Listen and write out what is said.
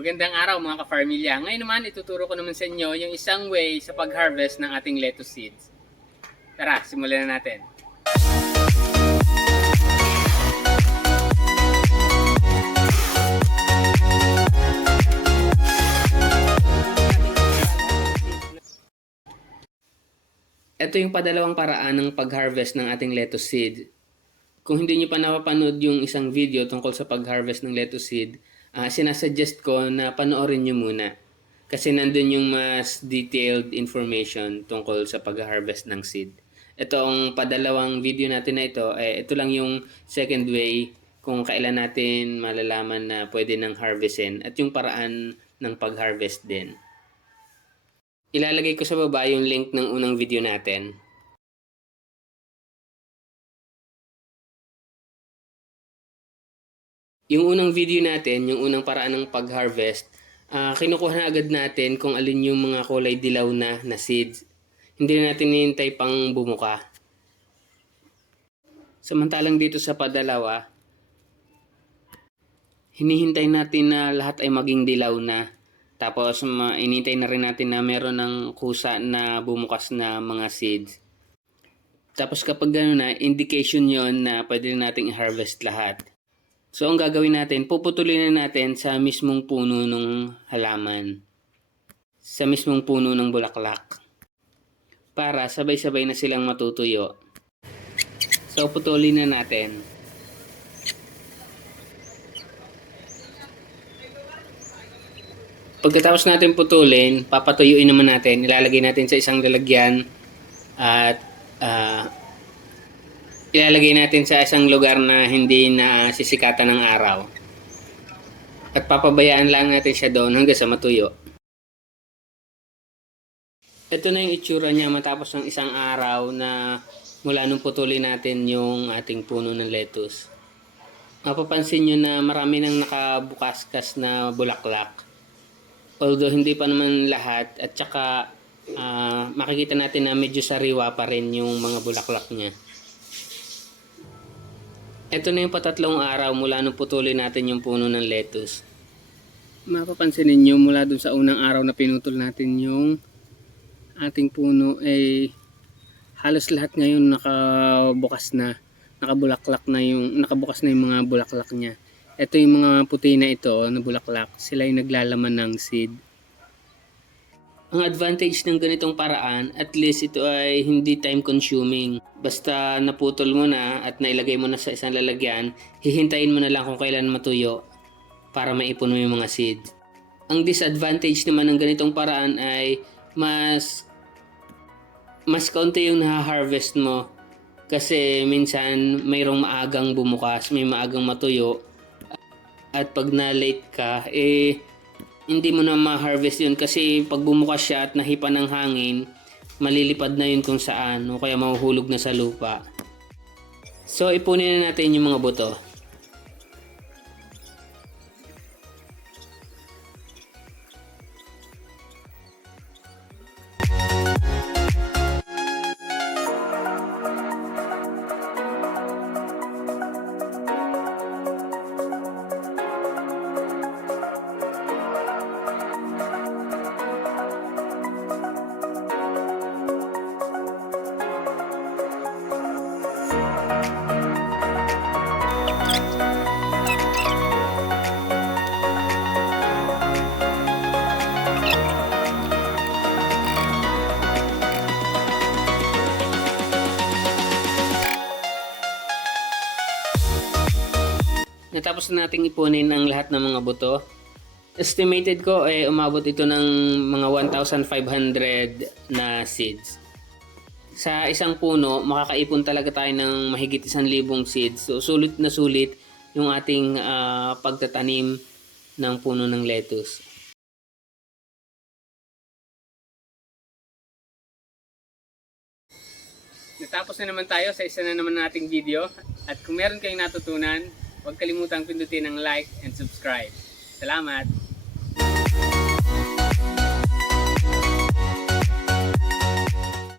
Magandang araw mga ka-farmilya. Ngayon naman ituturo ko naman sa inyo yung isang way sa pag-harvest ng ating lettuce seeds. Tara, simulan na natin. Ito yung padalawang paraan ng pag-harvest ng ating lettuce seed. Kung hindi nyo pa napapanood yung isang video tungkol sa pag-harvest ng lettuce seed, sinasuggest ko na panoorin nyo muna. Kasi nandun yung mas detailed information tungkol sa pag-harvest ng seed. Ito ang padalawang video natin na ito. Ito lang yung second way kung kailan natin malalaman na pwede nang harvestin at yung paraan ng pag-harvest din. Ilalagay ko sa baba yung link ng unang video natin. Yung unang video natin, yung unang paraan ng pag-harvest, kinukuha na agad natin kung alin yung mga kulay dilaw na seeds. Hindi na natin hinihintay pang bumuka. Samantalang dito sa padalawa, hinihintay natin na lahat ay maging dilaw na. Tapos inintay na rin natin na meron ng kusa na bumukas na mga seeds. Tapos kapag gano'n na, indication yon na pwede nating i-harvest lahat. So ang gagawin natin, puputulin na natin sa mismong puno ng halaman. Sa mismong puno ng bulaklak. Para sabay-sabay na silang matutuyo. So putulin na natin. Pagkatapos natin putulin, papatuyuin naman natin. Ilalagay natin sa isang lalagyan at ilalagay natin sa isang lugar na hindi na sisikatan ng araw. At papabayaan lang natin siya doon hanggang sa matuyo. Ito na yung itsura niya matapos ng isang araw na mula nung putulin natin yung ating puno ng lettuce. Mapapansin nyo na marami nang nakabukaskas na bulaklak. Although hindi pa naman lahat at saka makikita natin na medyo sariwa pa rin yung mga bulaklak niya. Ito na yung patatlong araw mula nung putulin natin yung puno ng lettuce. Mapapansin ninyo mula dun sa unang araw na pinutol natin yung ating puno ay halos lahat ngayon nakabukas na, nakabulaklak na yung, nakabukas na yung mga bulaklak niya. Ito yung mga puti na ito na bulaklak, sila yung naglalaman ng seed. Ang advantage ng ganitong paraan, at least ito ay hindi time consuming. Basta naputol mo na at nailagay mo na sa isang lalagyan, hihintayin mo na lang kung kailan matuyo para maipon mo yung mga seed. Ang disadvantage naman ng ganitong paraan ay mas kaunti yung na-harvest mo kasi minsan mayroong maagang bumukas, may maagang matuyo. At pag na-late ka, hindi mo na ma-harvest yun kasi pag bumukas siya at nahipa ng hangin, malilipad na yun kung saan o kaya mahuhulog na sa lupa. So ipunin na natin yung mga buto. Natapos na nating ipunin ang lahat ng mga buto. Estimated ko umabot ito ng mga 1,500 na seeds. Sa isang puno, makakaipon talaga tayo ng mahigit 1,000 seeds. So sulit na sulit yung ating pagtatanim ng puno ng lettuce. Natapos na naman tayo sa isa na naman nating video. At kung meron kayong natutunan, huwag kalimutang pindutin ang like and subscribe. Salamat!